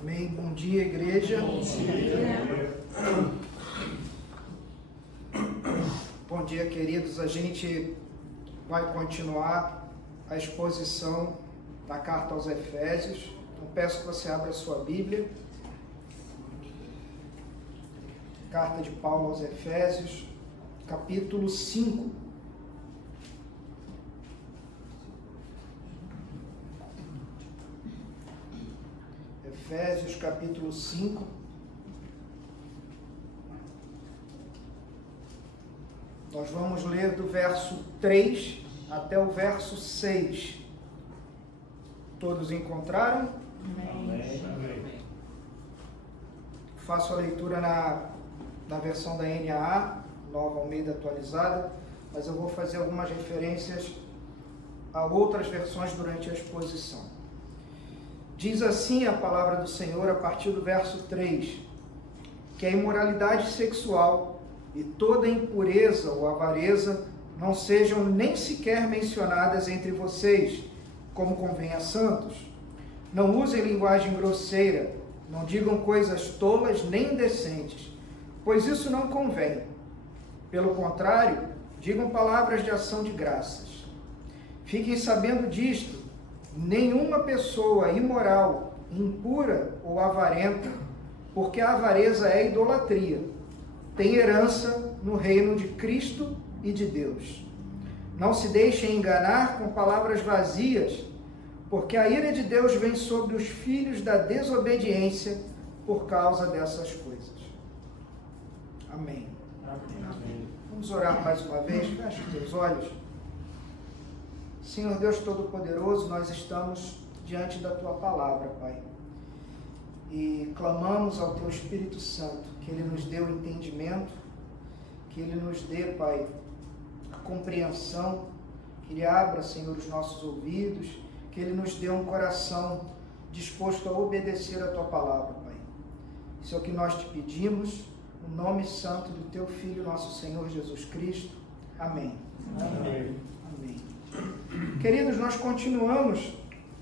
Amém. Bom dia, igreja. Bom dia. Bom dia, queridos. A gente vai continuar a exposição da carta aos Efésios. Então, peço que você abra a sua Bíblia. Carta de Paulo aos Efésios, capítulo 5. Efésios, capítulo 5. Nós vamos ler do verso 3 até o verso 6. Todos encontraram? Amém. Faço a leitura na versão da NAA, Nova Almeida Atualizada, mas eu vou fazer algumas referências a outras versões durante a exposição. Diz assim a palavra do Senhor a partir do verso 3, que a imoralidade sexual e toda impureza ou avareza não sejam nem sequer mencionadas entre vocês, como convém a santos. Não usem linguagem grosseira, não digam coisas tolas nem indecentes, pois isso não convém. Pelo contrário, digam palavras de ação de graças. Fiquem sabendo disto: nenhuma pessoa imoral, impura ou avarenta, porque a avareza é idolatria, tem herança no reino de Cristo e de Deus. Não se deixem enganar com palavras vazias, porque a ira de Deus vem sobre os filhos da desobediência por causa dessas coisas. Amém. Amém. Vamos orar mais uma vez. Feche os teus olhos. Senhor Deus Todo-Poderoso, nós estamos diante da Tua Palavra, Pai. E clamamos ao Teu Espírito Santo, que Ele nos dê o entendimento, que Ele nos dê, Pai, a compreensão, que Ele abra, Senhor, os nossos ouvidos, que Ele nos dê um coração disposto a obedecer a Tua Palavra, Pai. Isso é o que nós te pedimos, no nome santo do Teu Filho, nosso Senhor Jesus Cristo. Amém. Amém. Amém. Queridos, nós continuamos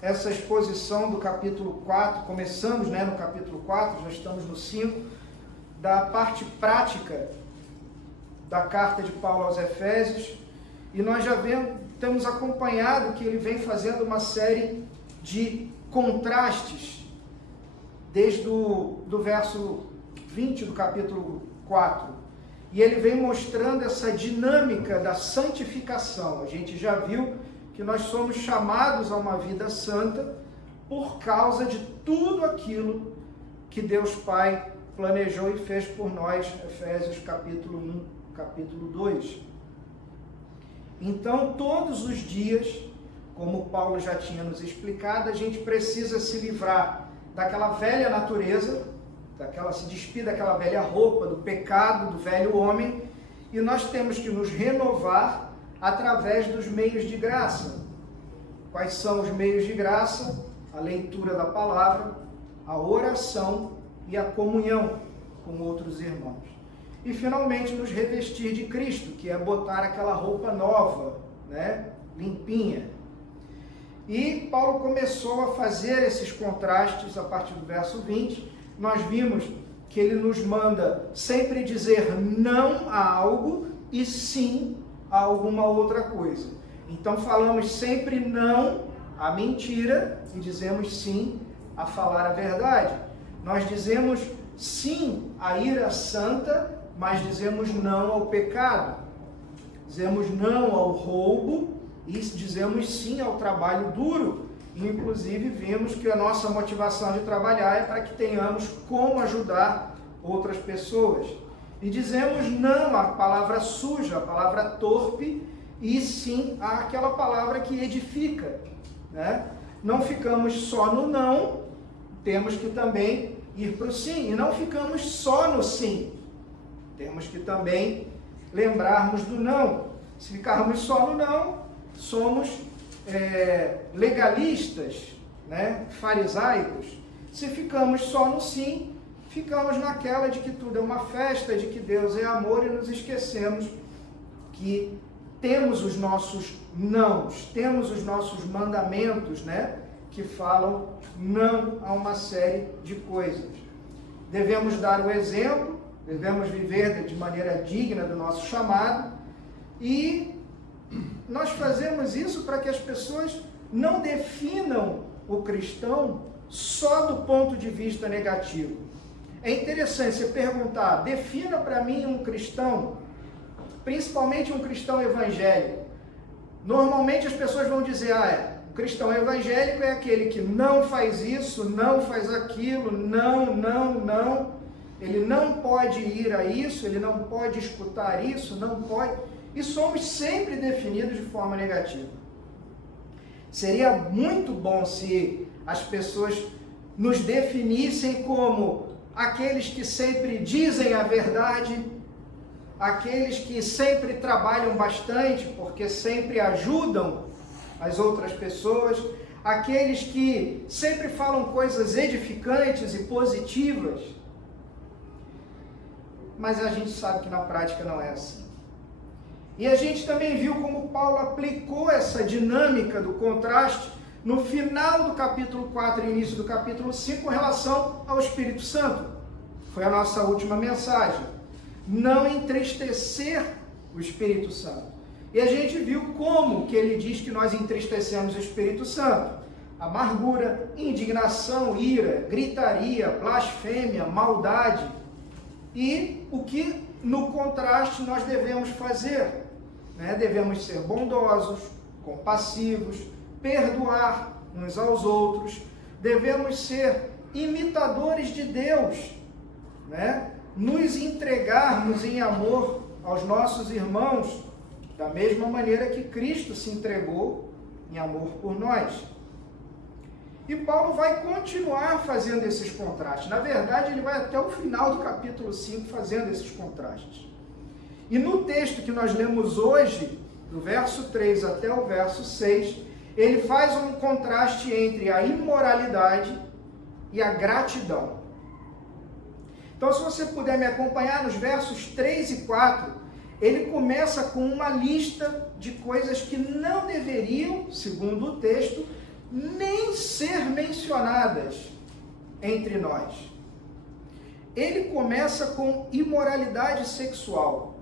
essa exposição do capítulo 4, começamos no capítulo 4, já estamos no 5, da parte prática da carta de Paulo aos Efésios, e nós já temos acompanhado que ele vem fazendo uma série de contrastes, desde do verso 20 do capítulo 4, e ele vem mostrando essa dinâmica da santificação. A gente já viu que nós somos chamados a uma vida santa por causa de tudo aquilo que Deus Pai planejou e fez por nós, Efésios capítulo 1, capítulo 2. Então, todos os dias, como Paulo já tinha nos explicado, a gente precisa se livrar daquela velha natureza, se despir daquela velha roupa, do pecado, do velho homem, e nós temos que nos renovar através dos meios de graça. Quais são os meios de graça? A leitura da palavra, a oração e a comunhão com outros irmãos. E finalmente nos revestir de Cristo, que é botar aquela roupa nova, limpinha. E Paulo começou a fazer esses contrastes a partir do verso 20. Nós vimos que ele nos manda sempre dizer não a algo e sim a alguma outra coisa. Então falamos sempre não à mentira e dizemos sim a falar a verdade. Nós dizemos sim à ira santa, mas dizemos não ao pecado. Dizemos não ao roubo e dizemos sim ao trabalho duro. Inclusive vimos que a nossa motivação de trabalhar é para que tenhamos como ajudar outras pessoas. E dizemos não à palavra suja, à palavra torpe, e sim àquela palavra que edifica. Não ficamos só no não, temos que também ir para o sim. E não ficamos só no sim, temos que também lembrarmos do não. Se ficarmos só no não, somos legalistas, farisaicos. Se ficamos só no sim, ficamos naquela de que tudo é uma festa, de que Deus é amor, e nos esquecemos que temos os nossos nãos, temos os nossos mandamentos, que falam não a uma série de coisas. Devemos dar o exemplo, devemos viver de maneira digna do nosso chamado, e nós fazemos isso para que as pessoas não definam o cristão só do ponto de vista negativo. É interessante você perguntar, defina para mim um cristão, principalmente um cristão evangélico. Normalmente as pessoas vão dizer, o cristão evangélico é aquele que não faz isso, não faz aquilo, não, ele não pode ir a isso, ele não pode escutar isso, não pode... E somos sempre definidos de forma negativa. Seria muito bom se as pessoas nos definissem como aqueles que sempre dizem a verdade, aqueles que sempre trabalham bastante, porque sempre ajudam as outras pessoas, aqueles que sempre falam coisas edificantes e positivas. Mas a gente sabe que na prática não é assim. E a gente também viu como Paulo aplicou essa dinâmica do contraste no final do capítulo 4 e início do capítulo 5 com relação ao Espírito Santo. Foi a nossa última mensagem. Não entristecer o Espírito Santo. E a gente viu como que ele diz que nós entristecemos o Espírito Santo. Amargura, indignação, ira, gritaria, blasfêmia, maldade. E o que no contraste nós devemos fazer? Devemos ser bondosos, compassivos, perdoar uns aos outros, devemos ser imitadores de Deus, nos entregarmos em amor aos nossos irmãos, da mesma maneira que Cristo se entregou em amor por nós. E Paulo vai continuar fazendo esses contrastes. Na verdade, ele vai até o final do capítulo 5 fazendo esses contrastes. E no texto que nós lemos hoje, do verso 3 até o verso 6, ele faz um contraste entre a imoralidade e a gratidão. Então, se você puder me acompanhar nos versos 3 e 4, ele começa com uma lista de coisas que não deveriam, segundo o texto, nem ser mencionadas entre nós. Ele começa com imoralidade sexual.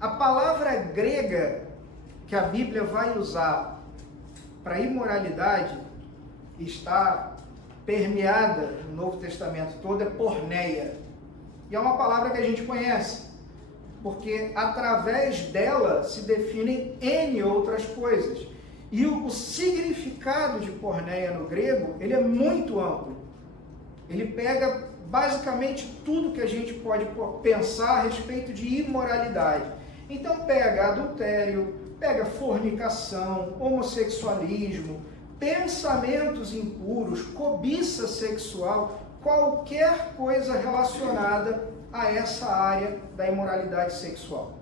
A palavra grega que a Bíblia vai usar para imoralidade está permeada no Novo Testamento todo, é porneia. E é uma palavra que a gente conhece, porque através dela se definem N outras coisas. E o significado de porneia no grego, ele é muito amplo. Ele pega basicamente tudo que a gente pode pensar a respeito de imoralidade. Então pega adultério, pega fornicação, homossexualismo, pensamentos impuros, cobiça sexual, qualquer coisa relacionada a essa área da imoralidade sexual.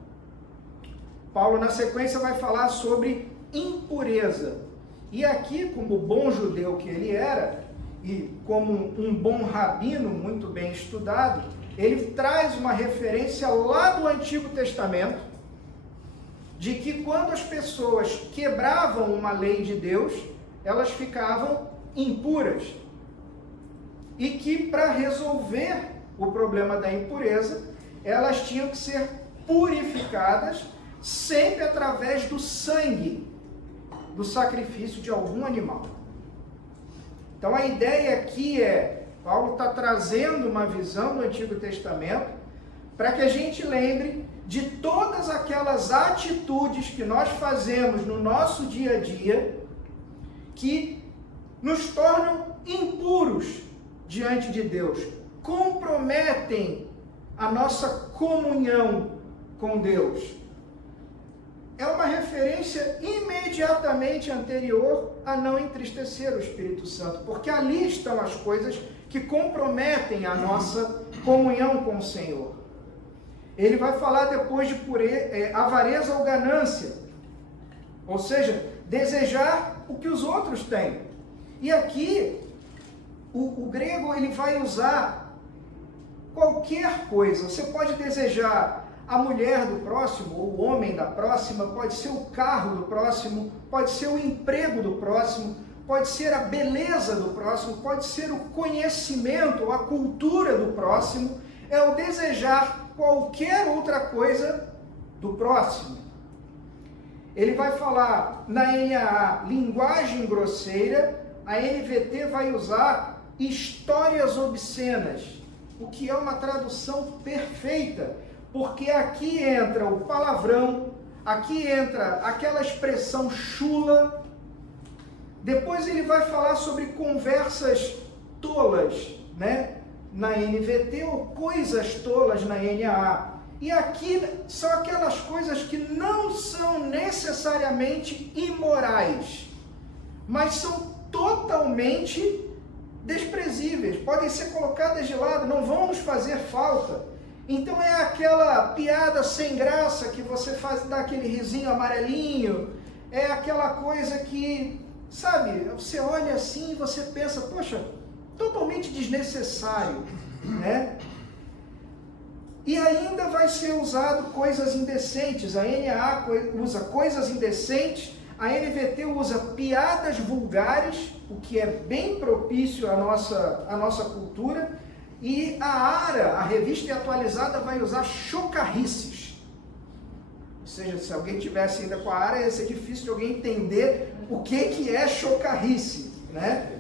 Paulo, na sequência, vai falar sobre impureza. E aqui, como bom judeu que ele era, e como um bom rabino muito bem estudado, ele traz uma referência lá do Antigo Testamento, de que quando as pessoas quebravam uma lei de Deus, elas ficavam impuras. E que para resolver o problema da impureza, elas tinham que ser purificadas sempre através do sangue, do sacrifício de algum animal. Então a ideia aqui Paulo está trazendo uma visão do Antigo Testamento para que a gente lembre de todas aquelas atitudes que nós fazemos no nosso dia a dia que nos tornam impuros diante de Deus, comprometem a nossa comunhão com Deus. É uma referência imediatamente anterior a não entristecer o Espírito Santo, porque ali estão as coisas que comprometem a nossa comunhão com o Senhor. Ele vai falar depois de avareza ou ganância, ou seja, desejar o que os outros têm. E aqui, o grego ele vai usar qualquer coisa. Você pode desejar a mulher do próximo, ou o homem da próxima, pode ser o carro do próximo, pode ser o emprego do próximo, pode ser a beleza do próximo, pode ser o conhecimento, a cultura do próximo, é o desejar qualquer outra coisa do próximo. Ele vai falar na NAA, linguagem grosseira, a NVT vai usar histórias obscenas, o que é uma tradução perfeita, porque aqui entra o palavrão, aqui entra aquela expressão chula. Depois ele vai falar sobre conversas tolas, né? Na NVT, ou coisas tolas na NAA. E aqui são aquelas coisas que não são necessariamente imorais, mas são totalmente desprezíveis, podem ser colocadas de lado, não vão nos fazer falta. Então é aquela piada sem graça que você faz, dá aquele risinho amarelinho, é aquela coisa que, sabe, você olha assim e você pensa, poxa, totalmente desnecessário, né? E ainda vai ser usado coisas indecentes, a NAA usa coisas indecentes, a NVT usa piadas vulgares, o que é bem propício à nossa cultura, e a ARA, a Revista Atualizada, vai usar chocarrices. Ou seja, se alguém tivesse ainda com a ARA, ia ser difícil de alguém entender o que é chocarrice, né?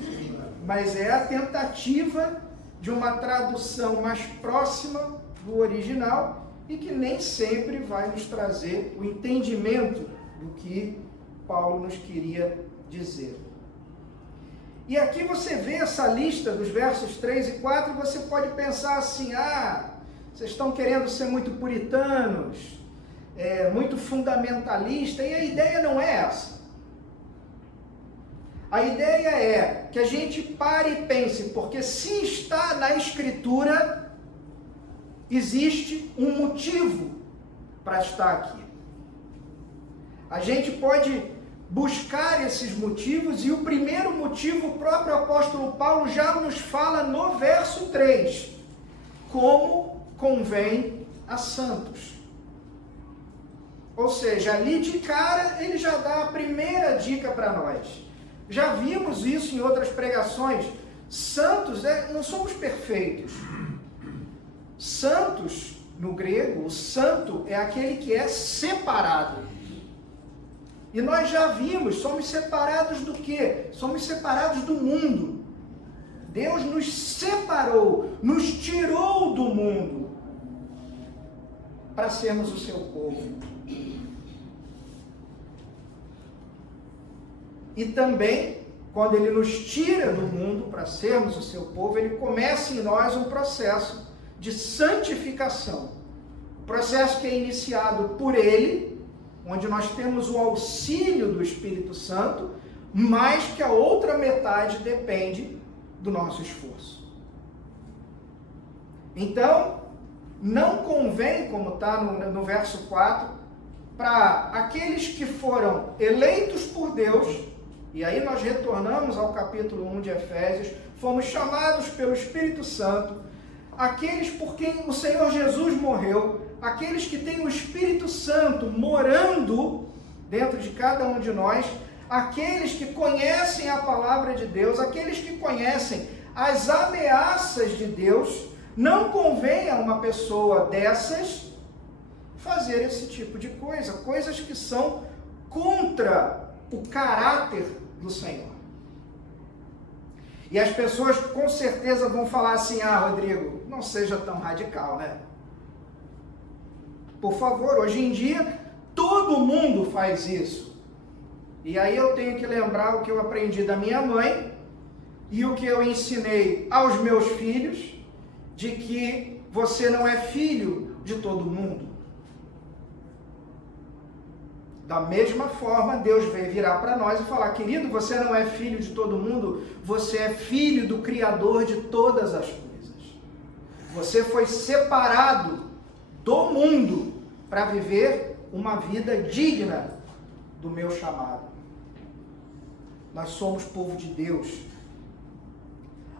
Mas é a tentativa de uma tradução mais próxima do original e que nem sempre vai nos trazer o entendimento do que Paulo nos queria dizer. E aqui você vê essa lista dos versos 3 e 4 e você pode pensar assim, vocês estão querendo ser muito puritanos, muito fundamentalista, e a ideia não é essa. A ideia é que a gente pare e pense, porque se está na Escritura, existe um motivo para estar aqui. A gente pode buscar esses motivos, e o primeiro motivo, o próprio apóstolo Paulo já nos fala no verso 3, como convém a santos. Ou seja, ali de cara ele já dá a primeira dica para nós. Já vimos isso em outras pregações. Santos, não somos perfeitos. Santos, no grego, o santo é aquele que é separado. E nós já vimos, somos separados do quê? Somos separados do mundo. Deus nos separou, nos tirou do mundo para sermos o seu povo. E também, quando Ele nos tira do mundo para sermos o seu povo, Ele começa em nós um processo de santificação. Um processo que é iniciado por Ele, onde nós temos o auxílio do Espírito Santo, mas que a outra metade depende do nosso esforço. Então, não convém, como está no verso 4, para aqueles que foram eleitos por Deus, e aí nós retornamos ao capítulo 1 de Efésios, fomos chamados pelo Espírito Santo, aqueles por quem o Senhor Jesus morreu, aqueles que têm o Espírito Santo morando dentro de cada um de nós, aqueles que conhecem a palavra de Deus, aqueles que conhecem as ameaças de Deus, não convém a uma pessoa dessas fazer esse tipo de coisa, coisas que são contra o caráter do Senhor. E as pessoas com certeza vão falar assim, Rodrigo, não seja tão radical, né? Por favor, hoje em dia, todo mundo faz isso. E aí eu tenho que lembrar o que eu aprendi da minha mãe e o que eu ensinei aos meus filhos, de que você não é filho de todo mundo. Da mesma forma, Deus veio virar para nós e falar, querido, você não é filho de todo mundo, você é filho do Criador de todas as coisas. Você foi separado do mundo para viver uma vida digna do meu chamado. Nós somos povo de Deus.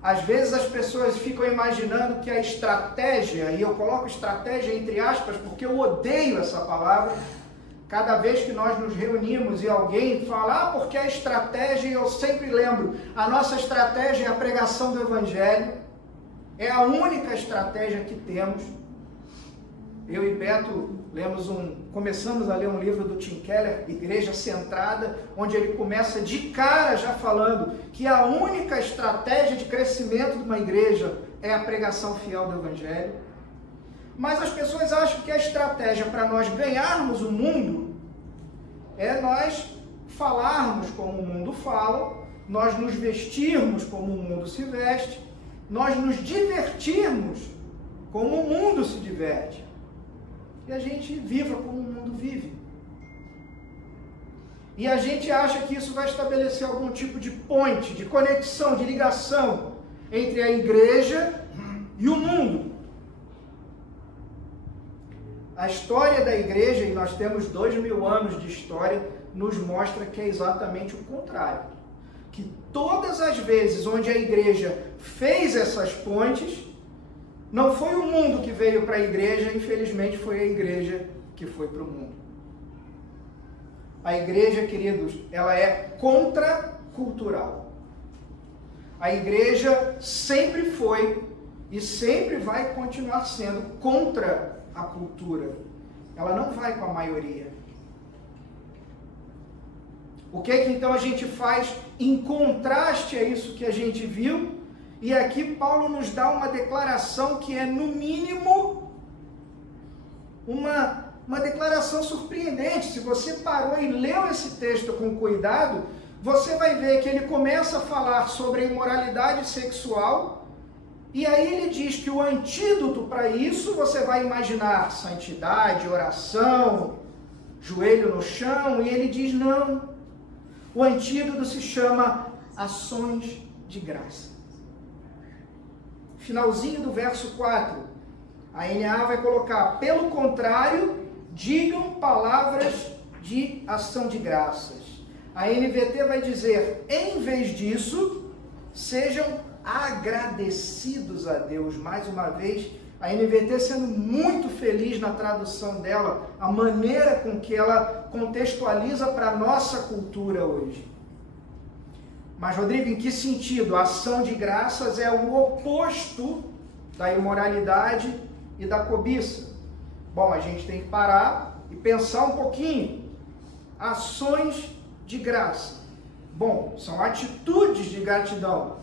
Às vezes as pessoas ficam imaginando que a estratégia, e eu coloco estratégia entre aspas porque eu odeio essa palavra, Cada vez que nós nos reunimos e alguém fala, porque a estratégia, eu sempre lembro, a nossa estratégia é a pregação do Evangelho, é a única estratégia que temos. Eu e Beto começamos a ler um livro do Tim Keller, Igreja Centrada, onde ele começa de cara já falando que a única estratégia de crescimento de uma igreja é a pregação fiel do Evangelho. Mas as pessoas acham que a estratégia para nós ganharmos o mundo é nós falarmos como o mundo fala, nós nos vestirmos como o mundo se veste, nós nos divertirmos como o mundo se diverte. E a gente viva como o mundo vive. E a gente acha que isso vai estabelecer algum tipo de ponte, de conexão, de ligação entre a igreja e o mundo. A história da igreja, e nós temos 2000 anos de história, nos mostra que é exatamente o contrário. Que todas as vezes onde a igreja fez essas pontes, não foi o mundo que veio para a igreja, infelizmente foi a igreja que foi para o mundo. A igreja, queridos, ela é contracultural. A igreja sempre foi e sempre vai continuar sendo contra a cultura. Ela não vai com a maioria. O que então a gente faz em contraste a isso que a gente viu? E aqui Paulo nos dá uma declaração que é, no mínimo, uma declaração surpreendente. Se você parou e leu esse texto com cuidado, você vai ver que ele começa a falar sobre a imoralidade sexual, e aí ele diz que o antídoto para isso, você vai imaginar santidade, oração, joelho no chão, e ele diz não. O antídoto se chama ações de graça. Finalzinho do verso 4, a NA vai colocar, pelo contrário, digam palavras de ação de graças. A NVT vai dizer, em vez disso, sejam agradecidos a Deus. Mais uma vez, a NVT sendo muito feliz na tradução dela, a maneira com que ela contextualiza para a nossa cultura hoje. Mas, Rodrigo, em que sentido? A ação de graças é o oposto da imoralidade e da cobiça. Bom, a gente tem que parar e pensar um pouquinho. Ações de graça. Bom, são atitudes de gratidão.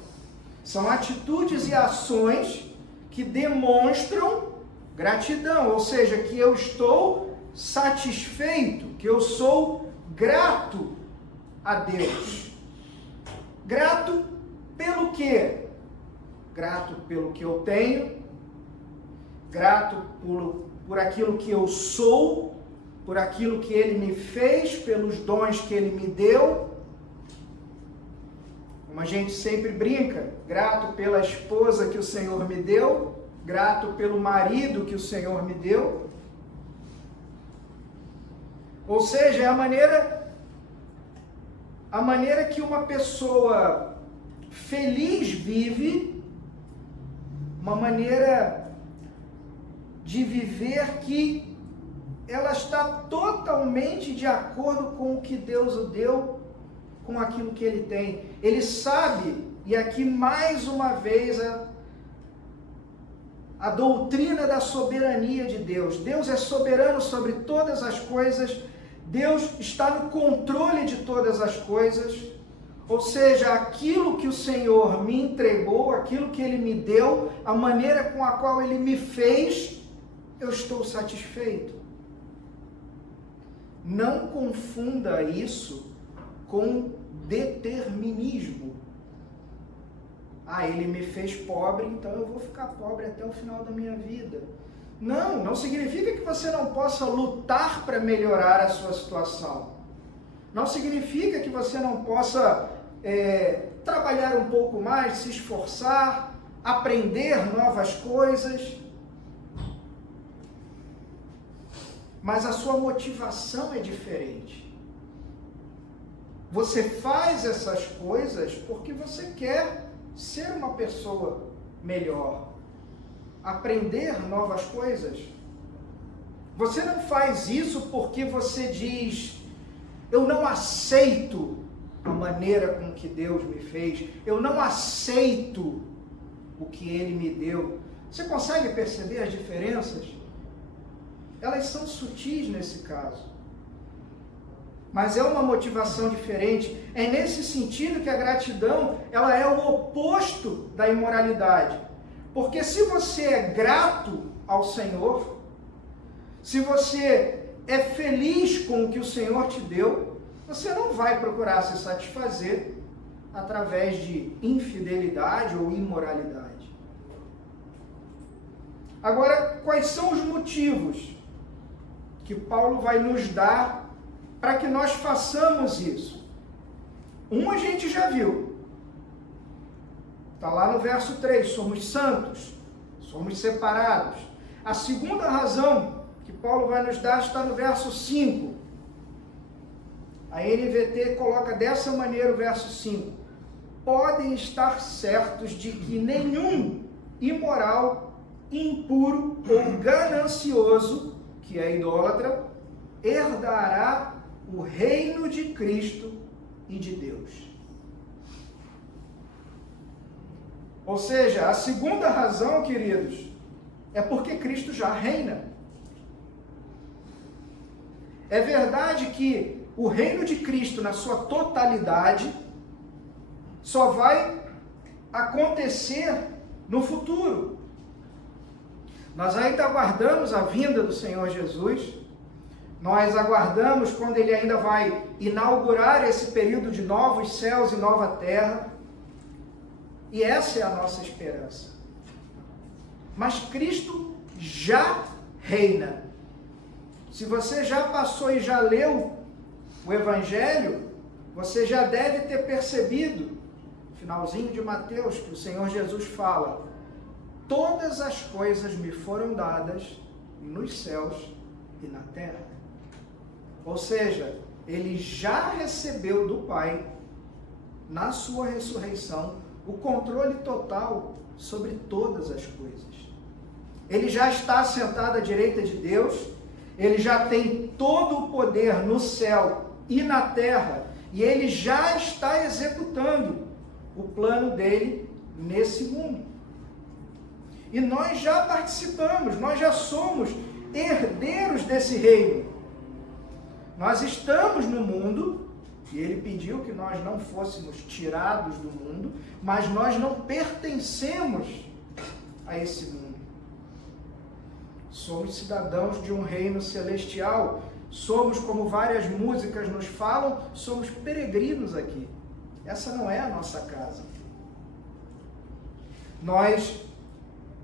São atitudes e ações que demonstram gratidão, ou seja, que eu estou satisfeito, que eu sou grato a Deus. Grato pelo quê? Grato pelo que eu tenho, grato por aquilo que eu sou, por aquilo que Ele me fez, pelos dons que Ele me deu. Como a gente sempre brinca, grato pela esposa que o Senhor me deu, grato pelo marido que o Senhor me deu. Ou seja, é a maneira que uma pessoa feliz vive, uma maneira de viver que ela está totalmente de acordo com o que Deus o deu, com aquilo que ele tem. Ele sabe, e aqui mais uma vez a doutrina da soberania de Deus. Deus é soberano sobre todas as coisas, Deus está no controle de todas as coisas, ou seja, aquilo que o Senhor me entregou, aquilo que Ele me deu, a maneira com a qual Ele me fez, eu estou satisfeito. Não confunda isso com determinismo. Ele me fez pobre, então eu vou ficar pobre até o final da minha vida. Não significa que você não possa lutar para melhorar a sua situação. Não significa que você não possa trabalhar um pouco mais, se esforçar, aprender novas coisas. Mas a sua motivação é diferente. Você faz essas coisas porque você quer ser uma pessoa melhor, aprender novas coisas. Você não faz isso porque você diz, eu não aceito a maneira com que Deus me fez, eu não aceito o que Ele me deu. Você consegue perceber as diferenças? Elas são sutis nesse caso. Mas é uma motivação diferente. É nesse sentido que a gratidão, ela é o oposto da imoralidade. Porque se você é grato ao Senhor, se você é feliz com o que o Senhor te deu, você não vai procurar se satisfazer através de infidelidade ou imoralidade. Agora, quais são os motivos que Paulo vai nos dar para que nós façamos isso? Um a gente já viu. Está lá no verso 3, somos santos, somos separados. A segunda razão que Paulo vai nos dar está no verso 5. A NVT coloca dessa maneira o verso 5. Podem estar certos de que nenhum imoral, impuro ou ganancioso, que é idólatra, herdará o reino de Cristo e de Deus. Ou seja, a segunda razão, queridos, é porque Cristo já reina. É verdade que o reino de Cristo na sua totalidade só vai acontecer no futuro. Nós ainda aguardamos a vinda do Senhor Jesus, nós aguardamos quando Ele ainda vai inaugurar esse período de novos céus e nova terra, e essa é a nossa esperança. Mas Cristo já reina. Se você já passou e já leu o Evangelho, você já deve ter percebido, no finalzinho de Mateus, que o Senhor Jesus fala: todas as coisas me foram dadas nos céus e na terra. Ou seja, Ele já recebeu do Pai, na sua ressurreição, o controle total sobre todas as coisas. Ele já está sentado à direita de Deus, Ele já tem todo o poder no céu e na terra, e Ele já está executando o plano dele nesse mundo. E nós já participamos, nós já somos herdeiros desse reino. Nós estamos no mundo, e Ele pediu que nós não fôssemos tirados do mundo, mas nós não pertencemos a esse mundo. Somos cidadãos de um reino celestial. Somos, como várias músicas nos falam, somos peregrinos aqui. Essa não é a nossa casa. Nós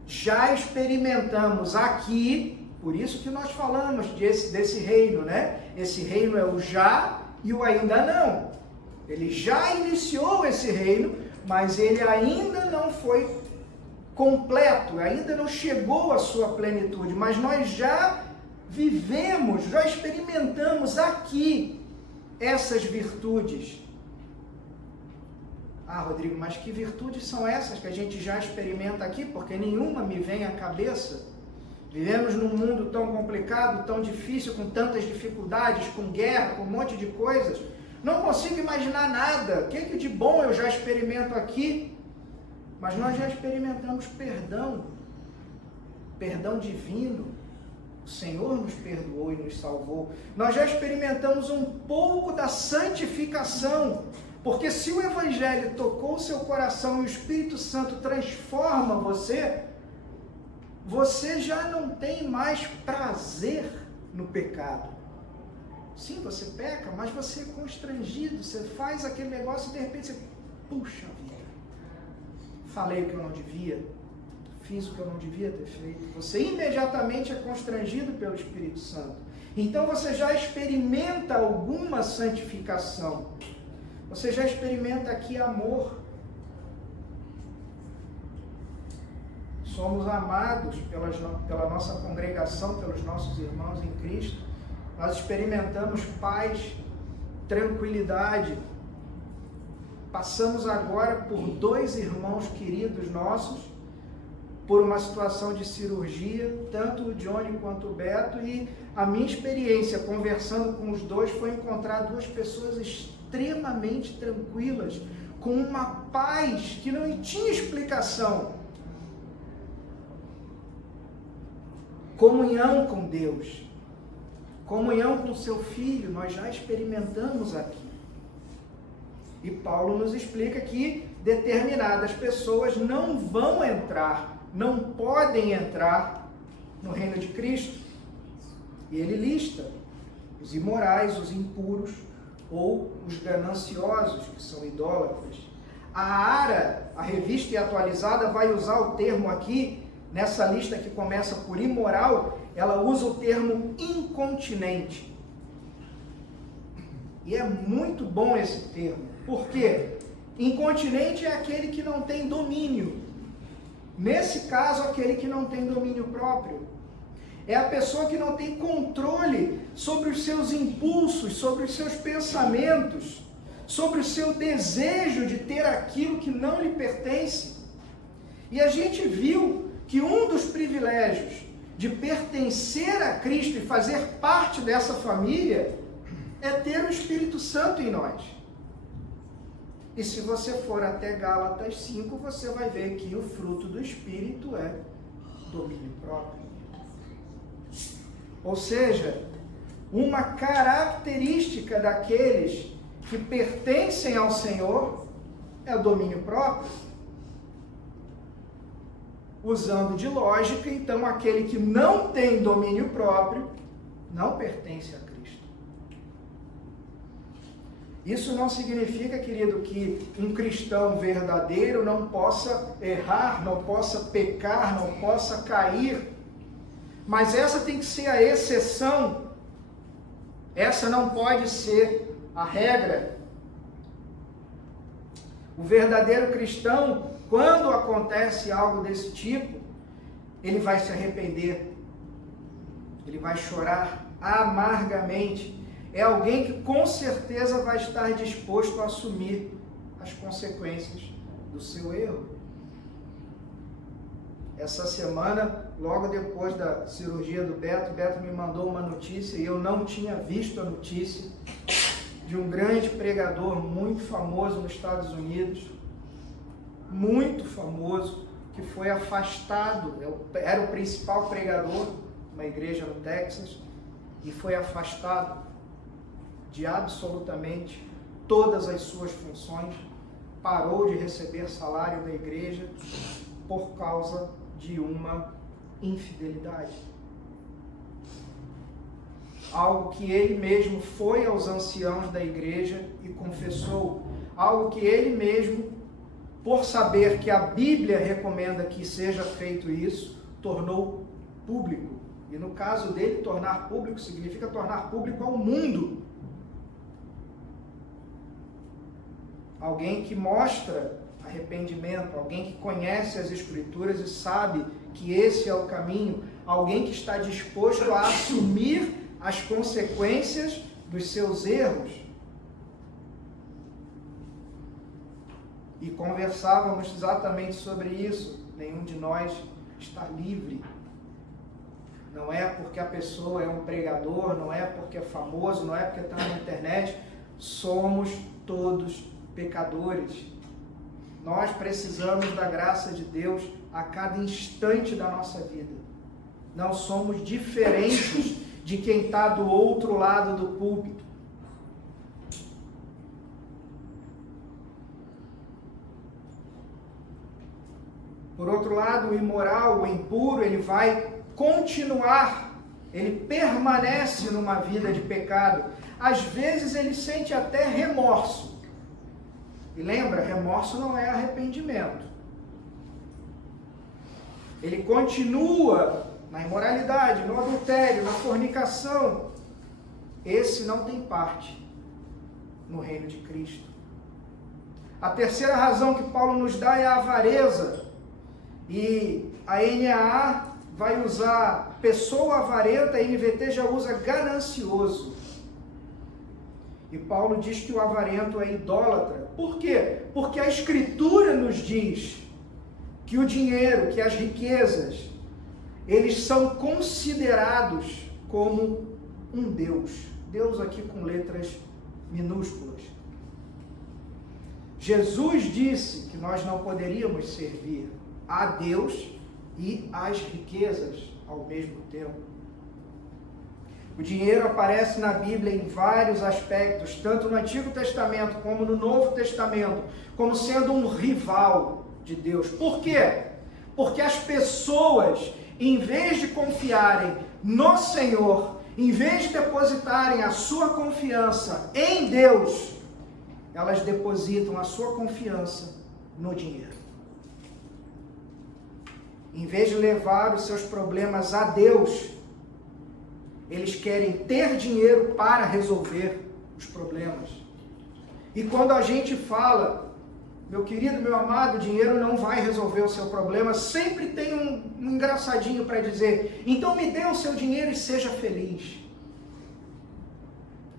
já experimentamos aqui, por isso que nós falamos desse reino, né? Esse reino é o já e o ainda não. Ele já iniciou esse reino, mas ele ainda não foi completo, ainda não chegou à sua plenitude, mas nós já vivemos, já experimentamos aqui essas virtudes. Ah, Rodrigo, mas que virtudes são essas que a gente já experimenta aqui? Porque nenhuma me vem à cabeça. Vivemos num mundo tão complicado, tão difícil, com tantas dificuldades, com guerra, com um monte de coisas. Não consigo imaginar nada. O que de bom eu já experimento aqui? Mas nós já experimentamos perdão. Perdão divino. O Senhor nos perdoou e nos salvou. Nós já experimentamos um pouco da santificação. Porque se o Evangelho tocou o seu coração e o Espírito Santo transforma você, você já não tem mais prazer no pecado. Sim, você peca, mas você é constrangido, você faz aquele negócio e de repente você, puxa vida, falei o que eu não devia, fiz o que eu não devia ter feito. Você imediatamente é constrangido pelo Espírito Santo. Então você já experimenta alguma santificação. Você já experimenta aqui amor. Somos amados pela nossa congregação, pelos nossos irmãos em Cristo. Nós experimentamos paz, tranquilidade. Passamos agora por 2 irmãos queridos nossos, por uma situação de cirurgia, tanto o Johnny quanto o Beto, e a minha experiência conversando com os dois foi encontrar duas pessoas extremamente tranquilas, com uma paz que não tinha explicação. Comunhão com Deus, comunhão com o seu Filho, nós já experimentamos aqui. E Paulo nos explica que determinadas pessoas não vão entrar, não podem entrar no reino de Cristo. E ele lista os imorais, os impuros ou os gananciosos, que são idólatras. A ARA, a Revista e Atualizada, vai usar o termo aqui, nessa lista que começa por imoral, ela usa o termo incontinente. E é muito bom esse termo. Por quê? Incontinente é aquele que não tem domínio. Nesse caso, aquele que não tem domínio próprio. É a pessoa que não tem controle sobre os seus impulsos, sobre os seus pensamentos, sobre o seu desejo de ter aquilo que não lhe pertence. E a gente viu que um dos privilégios de pertencer a Cristo e fazer parte dessa família é ter o Espírito Santo em nós. E se você for até Gálatas 5, você vai ver que o fruto do Espírito é domínio próprio. Ou seja, uma característica daqueles que pertencem ao Senhor é o domínio próprio. Usando de lógica, então, aquele que não tem domínio próprio não pertence a Cristo. Isso não significa, querido, que um cristão verdadeiro não possa errar, não possa pecar, não possa cair. Mas essa tem que ser a exceção. Essa não pode ser a regra. O verdadeiro cristão, quando acontece algo desse tipo, ele vai se arrepender. Ele vai chorar amargamente. É alguém que com certeza vai estar disposto a assumir as consequências do seu erro. Essa semana, logo depois da cirurgia do Beto me mandou uma notícia e eu não tinha visto a notícia de um grande pregador muito famoso nos Estados Unidos, muito famoso, que foi afastado, era o principal pregador de uma igreja no Texas e foi afastado de absolutamente todas as suas funções, parou de receber salário da igreja por causa de uma infidelidade. Algo que ele mesmo foi aos anciãos da igreja e confessou, algo que ele mesmo, por saber que a Bíblia recomenda que seja feito isso, tornou público. E no caso dele, tornar público significa tornar público ao mundo. Alguém que mostra arrependimento, alguém que conhece as Escrituras e sabe que esse é o caminho, alguém que está disposto a assumir as consequências dos seus erros. E conversávamos exatamente sobre isso. Nenhum de nós está livre. Não é porque a pessoa é um pregador, não é porque é famoso, não é porque está na internet. Somos todos pecadores. Nós precisamos da graça de Deus a cada instante da nossa vida. Não somos diferentes de quem está do outro lado do púlpito. Por outro lado, o imoral, o impuro, ele vai continuar, ele permanece numa vida de pecado. Às vezes ele sente até remorso. E lembra, remorso não é arrependimento. Ele continua na imoralidade, no adultério, na fornicação. Esse não tem parte no reino de Cristo. A terceira razão que Paulo nos dá é a avareza. E a NAA vai usar pessoa avarenta, a NVT já usa ganancioso. E Paulo diz que o avarento é idólatra. Por quê? Porque a Escritura nos diz que o dinheiro, que as riquezas, eles são considerados como um Deus. Deus aqui com letras minúsculas. Jesus disse que nós não poderíamos servir a Deus e às riquezas ao mesmo tempo. O dinheiro aparece na Bíblia em vários aspectos, tanto no Antigo Testamento como no Novo Testamento, como sendo um rival de Deus. Por quê? Porque as pessoas, em vez de confiarem no Senhor, em vez de depositarem a sua confiança em Deus, elas depositam a sua confiança no dinheiro. Em vez de levar os seus problemas a Deus, eles querem ter dinheiro para resolver os problemas. E quando a gente fala, meu querido, meu amado, o dinheiro não vai resolver o seu problema, sempre tem um engraçadinho para dizer, então me dê o seu dinheiro e seja feliz.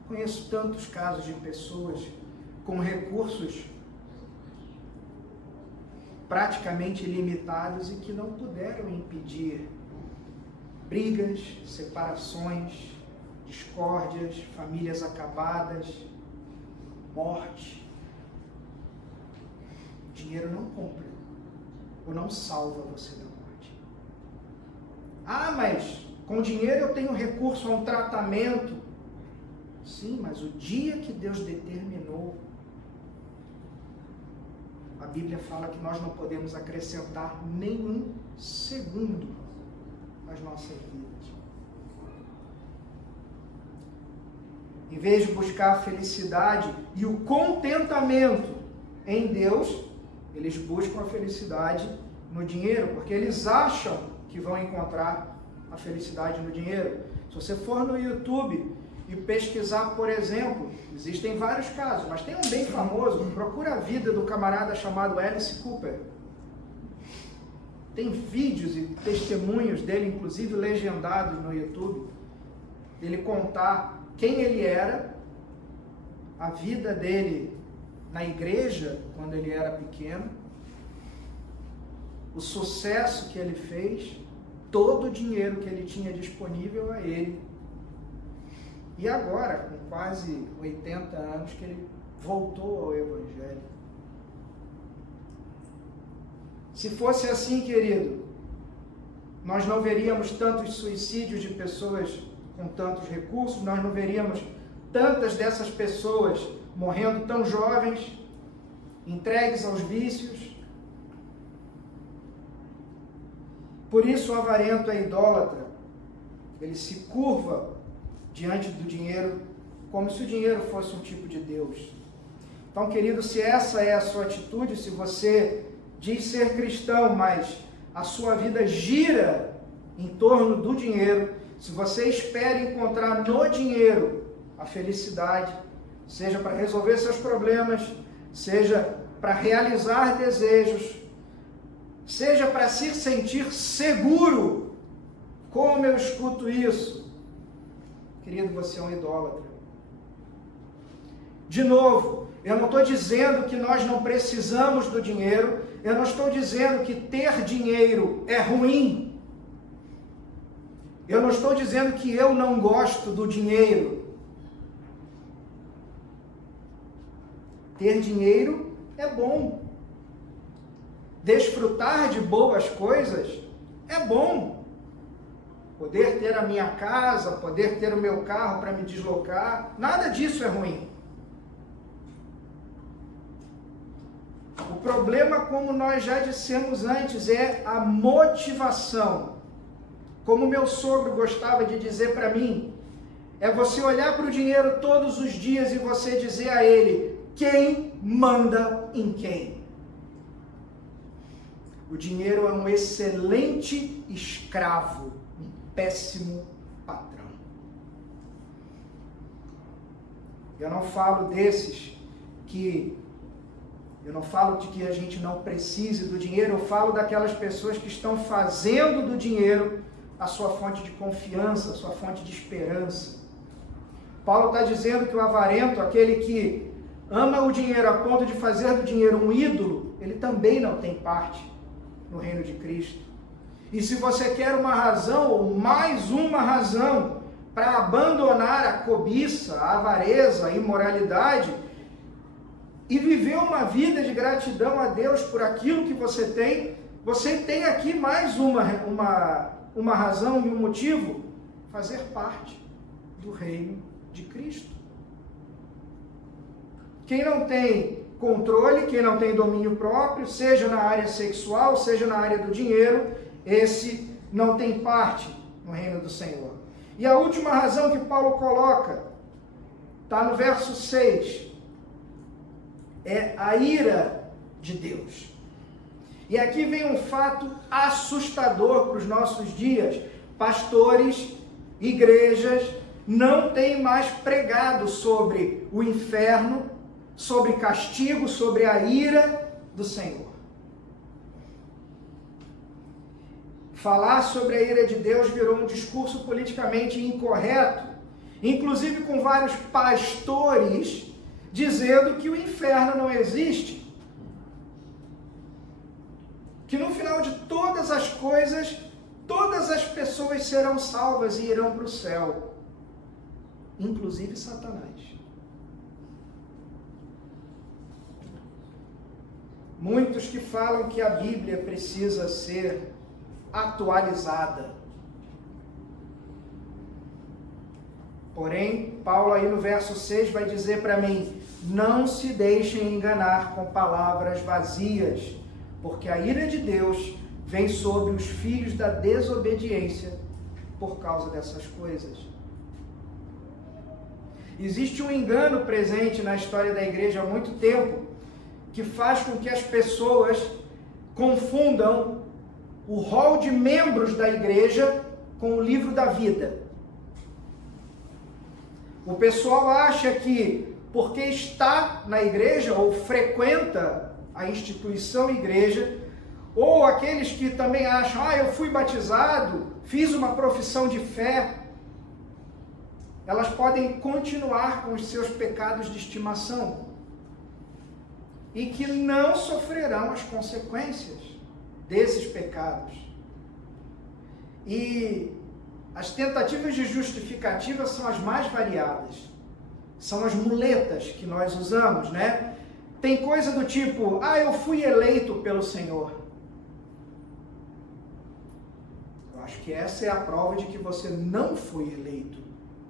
Conheço tantos casos de pessoas com recursos praticamente ilimitados e que não puderam impedir brigas, separações, discórdias, famílias acabadas, morte. O dinheiro não compra ou não salva você da morte. Ah, mas com dinheiro eu tenho recurso a um tratamento. Sim, mas o dia que Deus determinou, a Bíblia fala que nós não podemos acrescentar nenhum segundo às nossas vidas. Em vez de buscar a felicidade e o contentamento em Deus, eles buscam a felicidade no dinheiro, porque eles acham que vão encontrar a felicidade no dinheiro. Se você for no YouTube e pesquisar, por exemplo, existem vários casos, mas tem um bem famoso, procura a vida do camarada chamado Alice Cooper. Tem vídeos e testemunhos dele, inclusive legendados no YouTube, ele contar quem ele era, a vida dele na igreja, quando ele era pequeno, o sucesso que ele fez, todo o dinheiro que ele tinha disponível a ele. E agora, com quase 80 anos, que ele voltou ao Evangelho. Se fosse assim, querido, nós não veríamos tantos suicídios de pessoas com tantos recursos, nós não veríamos tantas dessas pessoas morrendo tão jovens, entregues aos vícios. Por isso o avarento é idólatra, ele se curva diante do dinheiro, como se o dinheiro fosse um tipo de Deus. Então, querido, se essa é a sua atitude, se você diz ser cristão, mas a sua vida gira em torno do dinheiro, se você espera encontrar no dinheiro a felicidade, seja para resolver seus problemas, seja para realizar desejos, seja para se sentir seguro, como eu escuto isso? Querido, você é um idólatra. De novo, eu não estou dizendo que nós não precisamos do dinheiro, eu não estou dizendo que ter dinheiro é ruim. Eu não estou dizendo que eu não gosto do dinheiro. Ter dinheiro é bom. Desfrutar de boas coisas é bom. Poder ter a minha casa, poder ter o meu carro para me deslocar, nada disso é ruim. O problema, como nós já dissemos antes, é a motivação. Como meu sogro gostava de dizer para mim, é você olhar para o dinheiro todos os dias e você dizer a ele, quem manda em quem? O dinheiro é um excelente escravo, um péssimo patrão. Eu não falo desses que... Eu não falo de que a gente não precise do dinheiro, eu falo daquelas pessoas que estão fazendo do dinheiro a sua fonte de confiança, a sua fonte de esperança. Paulo está dizendo que o avarento, aquele que ama o dinheiro a ponto de fazer do dinheiro um ídolo, ele também não tem parte no reino de Cristo. E se você quer uma razão, ou mais uma razão, para abandonar a cobiça, a avareza, a imoralidade, e viver uma vida de gratidão a Deus por aquilo que você tem aqui mais uma razão e um motivo: fazer parte do reino de Cristo. Quem não tem controle, quem não tem domínio próprio, seja na área sexual, seja na área do dinheiro, esse não tem parte no reino do Senhor. E a última razão que Paulo coloca, está no verso 6, é a ira de Deus. E aqui vem um fato assustador para os nossos dias. Pastores, igrejas, não têm mais pregado sobre o inferno, sobre castigo, sobre a ira do Senhor. Falar sobre a ira de Deus virou um discurso politicamente incorreto, inclusive com vários pastores dizendo que o inferno não existe, que no final de todas as coisas, todas as pessoas serão salvas e irão para o céu, inclusive Satanás. Muitos que falam que a Bíblia precisa ser atualizada. Porém, Paulo aí no verso 6 vai dizer para mim: não se deixem enganar com palavras vazias, porque a ira de Deus vem sobre os filhos da desobediência por causa dessas coisas. Existe um engano presente na história da igreja há muito tempo, que faz com que as pessoas confundam o rol de membros da igreja com o livro da vida. O pessoal acha que porque está na igreja ou frequenta a instituição igreja, ou aqueles que também acham, eu fui batizado, fiz uma profissão de fé, elas podem continuar com os seus pecados de estimação e que não sofrerão as consequências desses pecados. E as tentativas de justificativa são as mais variadas. São as muletas que nós usamos, né? Tem coisa do tipo, eu fui eleito pelo Senhor. Eu acho que essa é a prova de que você não foi eleito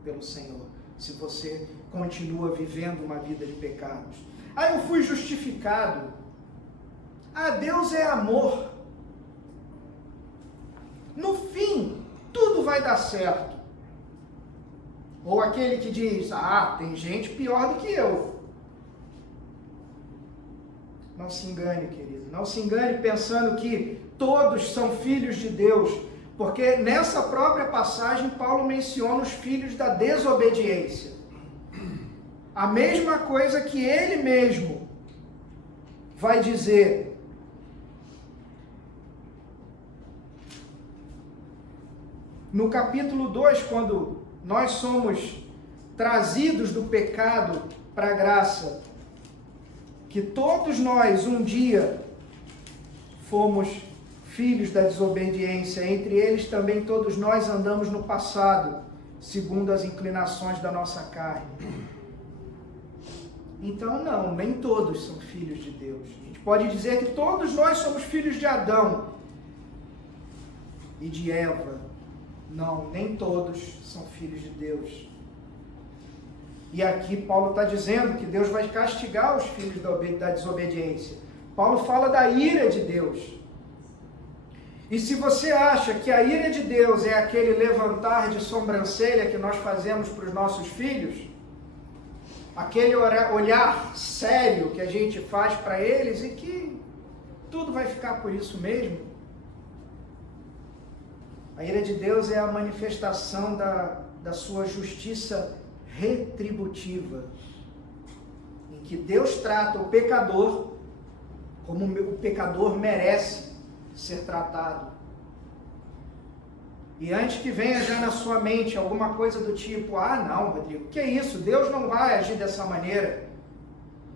pelo Senhor, se você continua vivendo uma vida de pecados. Eu fui justificado. Deus é amor. No fim, tudo vai dar certo. Ou aquele que diz, tem gente pior do que eu. Não se engane, querido. Não se engane pensando que todos são filhos de Deus. Porque nessa própria passagem, Paulo menciona os filhos da desobediência. A mesma coisa que ele mesmo vai dizer. No capítulo 2, quando nós somos trazidos do pecado para a graça, que todos nós um dia fomos filhos da desobediência, entre eles também todos nós andamos no passado, segundo as inclinações da nossa carne. Então não, nem todos são filhos de Deus. A gente pode dizer que todos nós somos filhos de Adão e de Eva. Não, nem todos são filhos de Deus. E aqui Paulo está dizendo que Deus vai castigar os filhos da desobediência. Paulo fala da ira de Deus. E se você acha que a ira de Deus é aquele levantar de sobrancelha que nós fazemos para os nossos filhos, aquele olhar sério que a gente faz para eles e que tudo vai ficar por isso mesmo, a ira de Deus é a manifestação da sua justiça retributiva, em que Deus trata o pecador como o pecador merece ser tratado. E antes que venha já na sua mente alguma coisa do tipo, não, Rodrigo, que é isso? Deus não vai agir dessa maneira.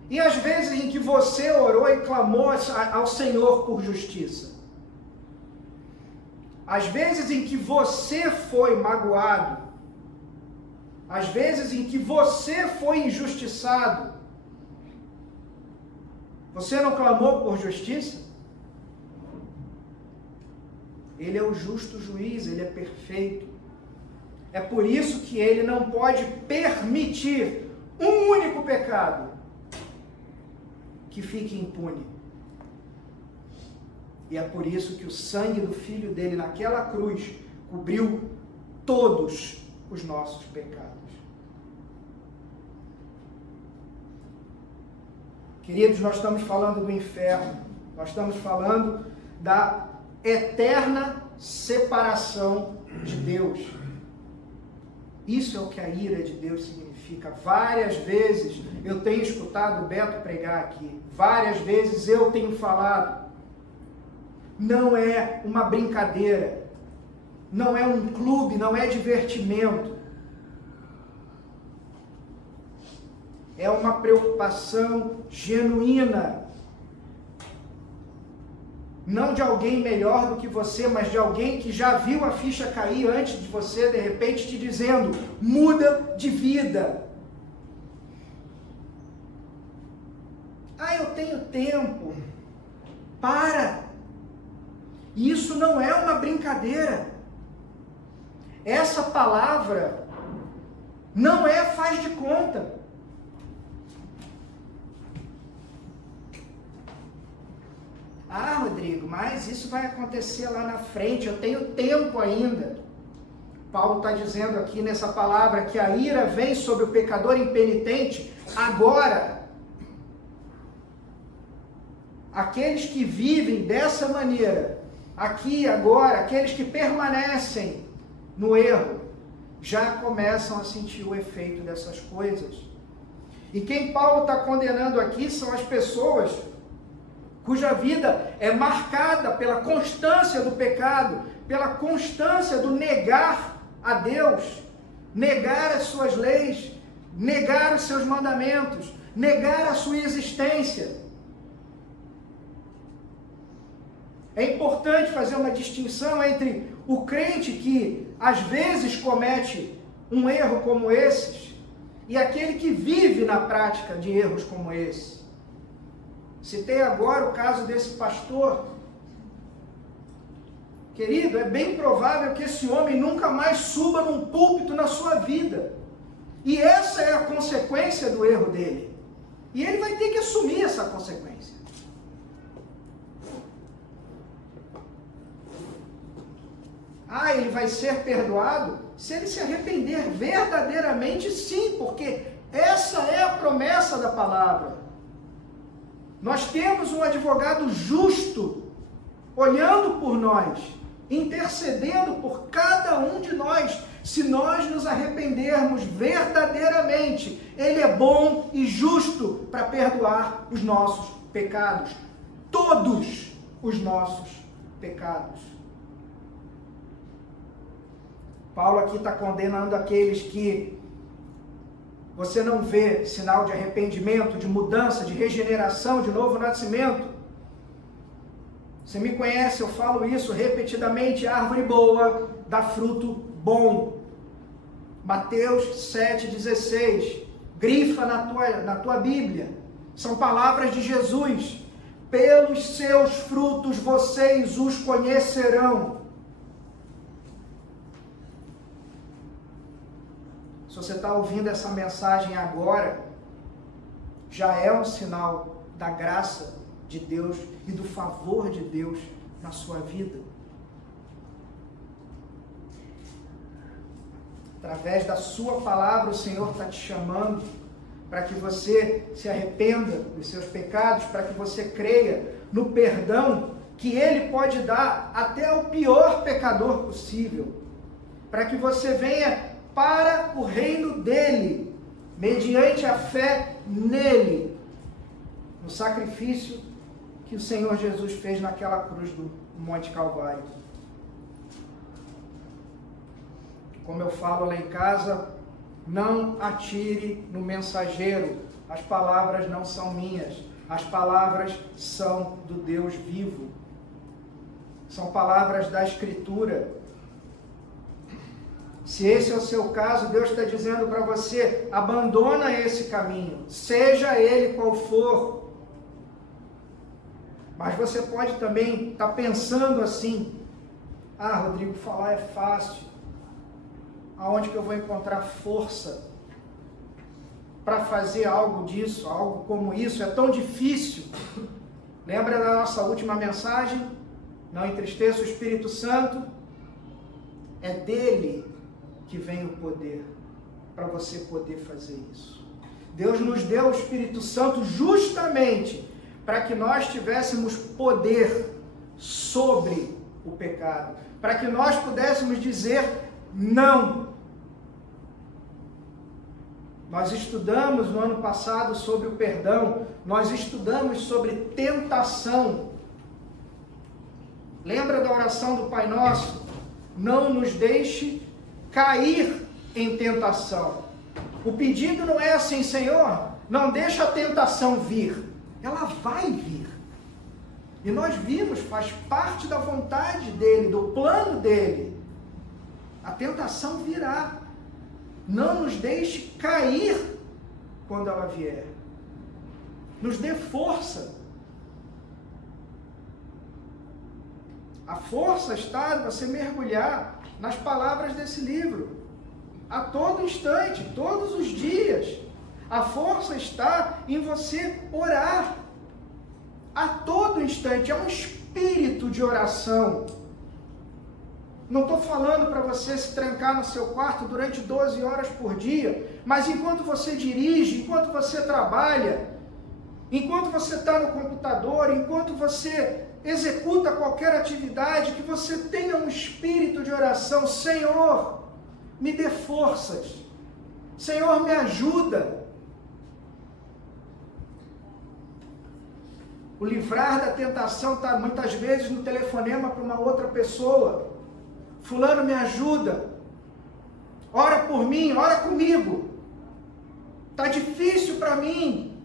E às vezes em que você orou e clamou ao Senhor por justiça, as vezes em que você foi magoado, as vezes em que você foi injustiçado, você não clamou por justiça? Ele é o justo juiz, ele é perfeito. É por isso que ele não pode permitir um único pecado que fique impune. E é por isso que o sangue do Filho dele naquela cruz cobriu todos os nossos pecados. Queridos, nós estamos falando do inferno, nós estamos falando da eterna separação de Deus. Isso é o que a ira de Deus significa. Várias vezes eu tenho escutado o Beto pregar aqui, várias vezes eu tenho falado. Não é uma brincadeira, não é um clube, não é divertimento. É uma preocupação genuína. Não de alguém melhor do que você, mas de alguém que já viu a ficha cair antes de você, de repente te dizendo, muda de vida. Ah, eu tenho tempo. Para! Isso não é uma brincadeira. Essa palavra não é faz de conta. Ah, Rodrigo, mas isso vai acontecer lá na frente, eu tenho tempo ainda. Paulo está dizendo aqui nessa palavra que a ira vem sobre o pecador impenitente agora. Aqueles que vivem dessa maneira, aqui agora, aqueles que permanecem no erro, já começam a sentir o efeito dessas coisas. E quem Paulo está condenando aqui são as pessoas cuja vida é marcada pela constância do pecado, pela constância do negar a Deus, negar as suas leis, negar os seus mandamentos, negar a sua existência. É importante fazer uma distinção entre o crente que às vezes comete um erro como esses e aquele que vive na prática de erros como esse. Citei agora o caso desse pastor. Querido, é bem provável que esse homem nunca mais suba num púlpito na sua vida. E essa é a consequência do erro dele. E ele vai ter que assumir essa consequência. Ah, ele vai ser perdoado? Se ele se arrepender verdadeiramente, sim, porque essa é a promessa da palavra. Nós temos um advogado justo, olhando por nós, intercedendo por cada um de nós. Se nós nos arrependermos verdadeiramente, Ele é bom e justo para perdoar os nossos pecados. Todos os nossos pecados. Paulo aqui está condenando aqueles que você não vê sinal de arrependimento, de mudança, de regeneração, de novo nascimento. Você me conhece, eu falo isso repetidamente, árvore boa dá fruto bom. Mateus 7,16, grifa na tua Bíblia, são palavras de Jesus. Pelos seus frutos vocês os conhecerão. Se você está ouvindo essa mensagem agora, já é um sinal da graça de Deus e do favor de Deus na sua vida. Através da sua palavra, o Senhor está te chamando para que você se arrependa dos seus pecados, para que você creia no perdão que Ele pode dar até ao pior pecador possível, para que você venha para o reino dele, mediante a fé nele, no sacrifício que o Senhor Jesus fez naquela cruz do Monte Calvário. Como eu falo lá em casa, não atire no mensageiro, as palavras não são minhas, as palavras são do Deus vivo. São palavras da Escritura. Se esse é o seu caso, Deus está dizendo para você, abandona esse caminho, seja ele qual for. Mas você pode também estar pensando assim, Rodrigo, falar é fácil. Aonde que eu vou encontrar força para fazer algo disso, algo como isso? É tão difícil. Lembra da nossa última mensagem? Não entristeça o Espírito Santo. É dele que vem o poder para você poder fazer isso. Deus nos deu o Espírito Santo justamente para que nós tivéssemos poder sobre o pecado, para que nós pudéssemos dizer não. Nós estudamos no ano passado sobre o perdão, nós estudamos sobre tentação. Lembra da oração do Pai Nosso? Não nos deixe cair em tentação. O pedido não é assim, Senhor, não deixa a tentação vir. Ela vai vir. E nós vimos, faz parte da vontade dele, do plano dele. A tentação virá. Não nos deixe cair quando ela vier. Nos dê força. A força está em você mergulhar nas palavras desse livro. A todo instante, todos os dias. A força está em você orar. A todo instante. É um espírito de oração. Não estou falando para você se trancar no seu quarto durante 12 horas por dia, mas enquanto você dirige, enquanto você trabalha, enquanto você está no computador, enquanto você executa qualquer atividade, que você tenha um espírito de oração. Senhor, me dê forças. Senhor, me ajuda. O livrar da tentação está muitas vezes no telefonema para uma outra pessoa. Fulano, me ajuda. Ora por mim, ora comigo. Está difícil para mim.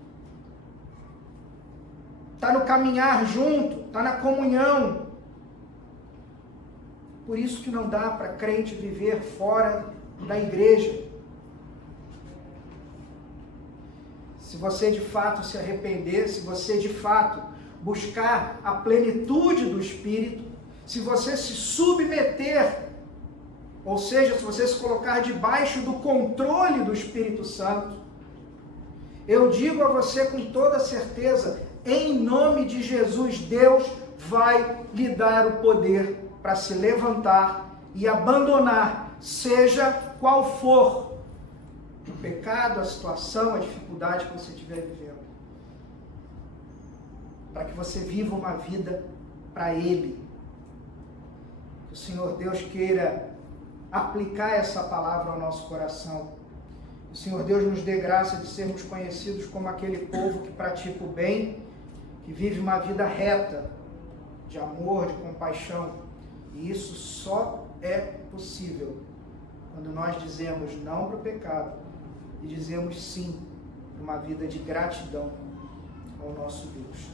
Está no caminhar junto, está na comunhão. Por isso que não dá para crente viver fora da igreja. Se você de fato se arrepender, se você de fato buscar a plenitude do Espírito, se você se submeter, ou seja, se você se colocar debaixo do controle do Espírito Santo, eu digo a você com toda certeza, em nome de Jesus, Deus vai lhe dar o poder para se levantar e abandonar, seja qual for o pecado, a situação, a dificuldade que você estiver vivendo. Para que você viva uma vida para Ele. Que o Senhor Deus queira aplicar essa palavra ao nosso coração. O Senhor Deus nos dê graça de sermos conhecidos como aquele povo que pratica o bem, que vive uma vida reta, de amor, de compaixão. E isso só é possível quando nós dizemos não para o pecado e dizemos sim para uma vida de gratidão ao nosso Deus.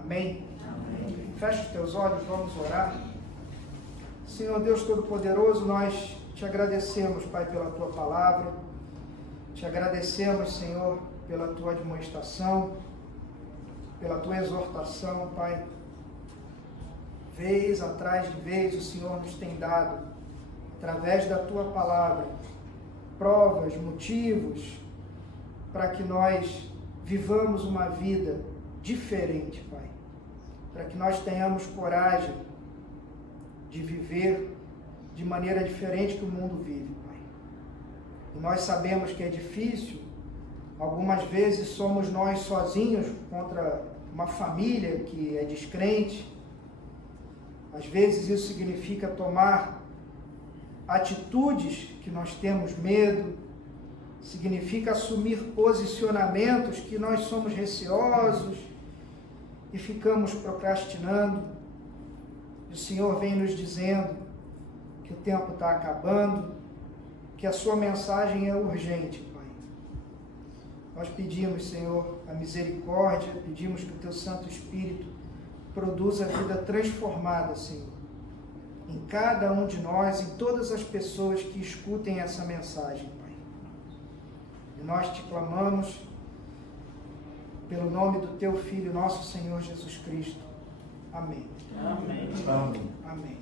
Amém? Amém. Feche os teus olhos, vamos orar. Senhor Deus Todo-Poderoso, nós te agradecemos, Pai, pela Tua palavra. Te agradecemos, Senhor, pela Tua admoestação, pela Tua exortação, Pai. Vez atrás de vez o Senhor nos tem dado, através da Tua palavra, provas, motivos, para que nós vivamos uma vida diferente, Pai. Para que nós tenhamos coragem de viver de maneira diferente que o mundo vive, Pai. E nós sabemos que é difícil, algumas vezes somos nós sozinhos contra uma família que é descrente. Às vezes isso significa tomar atitudes que nós temos medo, significa assumir posicionamentos que nós somos receosos e ficamos procrastinando. O Senhor vem nos dizendo que o tempo está acabando, que a Sua mensagem é urgente, Pai. Nós pedimos, Senhor, a misericórdia, pedimos que o Teu Santo Espírito produza a vida transformada, Senhor. em cada um de nós, em todas as pessoas que escutem essa mensagem, Pai. E nós te clamamos pelo nome do teu Filho, nosso Senhor Jesus Cristo. Amém. Amém. Amém.